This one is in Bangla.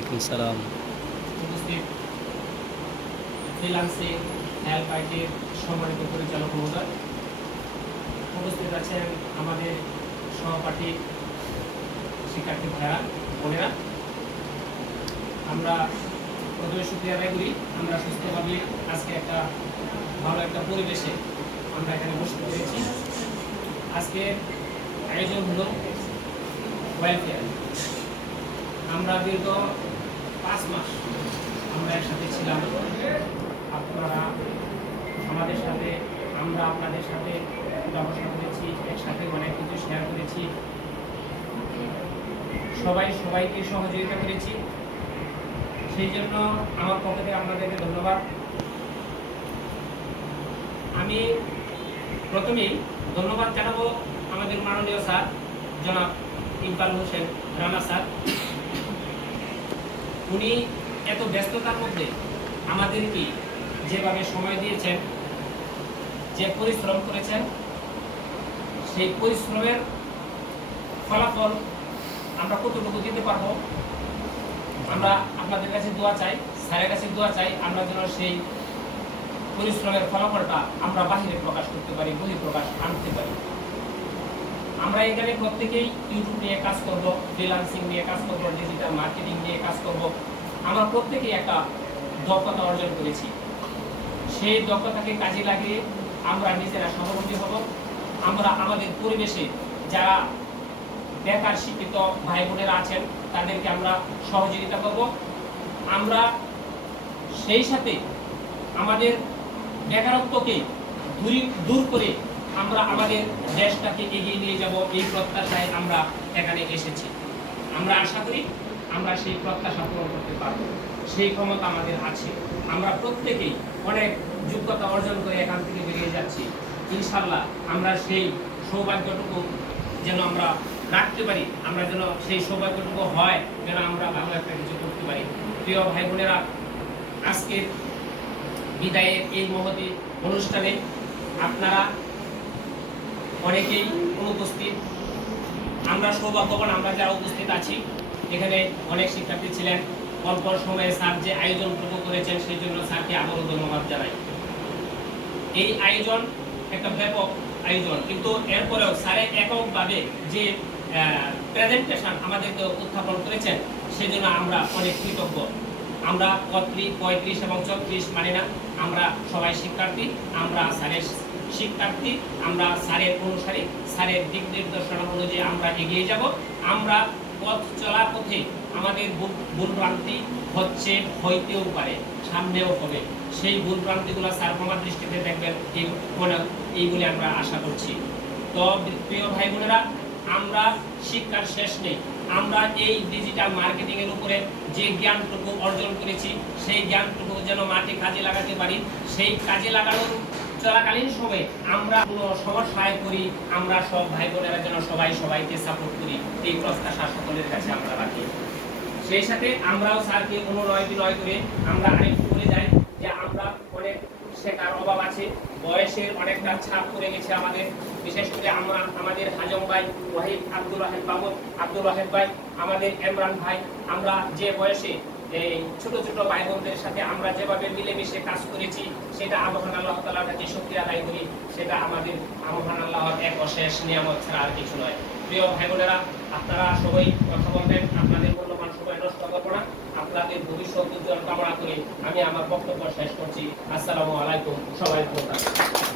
ওয়ালাইকুম সালাম। উপস্থিত ফ্রিল্যান্সিং হেল্প আইটির সম্মানিত পরিচালক মহোদয়, উপস্থিত আছেন আমাদের সহপাঠী শিক্ষার্থী ভাইরা বোনেরা। আমরা প্রথমে শুকরিয়া আদায় করি, আমরা সুস্থভাবে আজকে একটা ভালো একটা পরিবেশে আমরা এখানে বসতে পেরেছি। আজকের আয়োজন হলো ওয়েলফেয়ার। আমরা দীর্ঘ 5 মাস আমরা একসাথে ছিলাম, আপনারা আমাদের সাথে, আমরা আপনাদের সাথে ব্যবসা করেছি, একসাথে অনেক কিছু শেয়ার করেছি, সবাইকে সহযোগিতা করেছি। সেই জন্য আমার পক্ষ থেকে আপনাদেরকে ধন্যবাদ। আমি প্রথমেই ধন্যবাদ জানাবো আমাদের মাননীয় স্যার জনাব ইকবাল হোসেন রানা স্যার। উনি এত ব্যস্ততার মধ্যে আমাদেরকে যেভাবে সময় দিয়েছেন, যে পরিশ্রম করেছেন, সেই পরিশ্রমের ফলাফল আমরা কতটুকু দিতে পারবো, আমরা আপনাদের কাছে দোয়া চাই, স্যারের কাছে দোয়া চাই, আমরা যেন সেই পরিশ্রমের ফলাফলটা আমরা বাহিরে প্রকাশ করতে পারি, বহিঃপ্রকাশ আনতে পারি। আমরা এখানে প্রত্যেকেই ইউটিউব নিয়ে কাজ করব, ফ্রিল্যান্সিং নিয়ে কাজ করব, ডিজিটাল মার্কেটিং নিয়ে কাজ করব। আমরা প্রত্যেকেই একটা দক্ষতা অর্জন করেছি। সেই দক্ষতাকে কাজে লাগিয়ে আমরা নিজেরা স্বাবলম্বী হব। আমরা আমাদের পরিবেশে যারা বেকার শিক্ষিত ভাই বোনেরা আছেন তাদেরকে আমরা সহযোগিতা করব। আমরা সেই সাথে আমাদের বেকারত্বকে দূর করে আমরা আমাদের দেশটাকে এগিয়ে নিয়ে যাব, এই প্রত্যাশায় আমরা এখানে এসেছি। আমরা আশা করি আমরা সেই প্রত্যাশা পূরণ করতে পারব, সেই ক্ষমতা আমাদের আছে। আমরা প্রত্যেকেই অনেক যোগ্যতা অর্জন করে এখান থেকে বেরিয়ে যাচ্ছি। ইনশাল্লাহ আমরা সেই সৌভাগ্যটুকু যেন আমরা রাখতে পারি, আমরা যেন সেই সৌভাগ্যটুকু হয় যেন আমরা ভালো একটা কিছু করতে পারি। প্রিয় ভাই বোনেরা, আজকের বিদায়ের এই মহতী অনুষ্ঠানে আপনারা অনেকেই অনুপস্থিত। আমরা সৌভাগ্যবান, আমরা যারা উপস্থিত আছি। এখানে অনেক শিক্ষার্থী ছিলেন। অল্প সময়ে স্যার যে আয়োজনটুকু করেছেন সেই জন্য স্যারকে আবারও ধন্যবাদ জানাই। এই আয়োজন একটা ব্যাপক আয়োজন, কিন্তু এরপরেও স্যারের এককভাবে যে প্রেজেন্টেশন আমাদেরকে উত্থাপন করেছেন সেজন্য আমরা অনেক কৃতজ্ঞ। আমরা 35 এবং 34 মানি না, আমরা সবাই শিক্ষার্থী, আমরা স্যারের শিক্ষার্থী, আমরা স্যারের অনুসারী, স্যারের দিক নির্দেশনা অনুযায়ী আমরা এগিয়ে যাব। আমরা পথ চলার পথে আমাদের ভুলভ্রান্তি হচ্ছে, হইতেও পারে, সামনেও হবে। সেই ভুলভ্রান্তিগুলো স্যার ক্ষমার দৃষ্টিতে দেখবেন, এই বলে আমরা আশা করছি। তো প্রিয় ভাই বোনেরা, আমরা শিক্ষার শেষ নেই। আমরা এই ডিজিটাল মার্কেটিং এর উপরে যে জ্ঞানটুকু অর্জন করেছি সেই জ্ঞানটুকু যেন মাঠে কাজে লাগাতে পারি। সেই কাজে লাগানোর চলাকালীন সময়ে আমরা কোনো সমস্যায় করি, আমরা সব ভাই বোনেরা যেন সবাইকে সাপোর্ট করি, এই প্রত্যাশা সকলের কাছে আমরা রাখি। সেই সাথে আমরাও স্যারকে বিনয় করে আমরা আরেকটু বলে যাই যে আমরা অনেক শেখার অভাব আছে, বয়সের অনেকটা ছাপ পড়ে গেছে আমাদের। বিশেষ করে আমাদের হাজম ভাই, ওয়াহিদ আব্দুল ওয়াহেদ ভাই, আমাদের ইমরান ভাই, আমরা যে বয়সে এই ছোট ছোট ভাই বোনদের সাথে আমরা যেভাবে মিলেমিশে কাজ করেছি, সেটা মহান আল্লাহ তাআলার কাছে শুকরিয়া আদায় করি। সেটা আমাদের মহান আল্লাহর এক অশেষ নিয়ামত ছাড়া আর কিছু নয়। প্রিয় ভাই বোনেরা, আপনারা সবাই কথা বলবেন, আপনাদের মূল্যবান সময় নষ্ট করব না। আপনাদের ভবিষ্যৎ উজ্জ্বল কামনা করে আমি আমার বক্তব্য শেষ করছি। আসসালামু আলাইকুম, সবাই ভালো থাকবেন।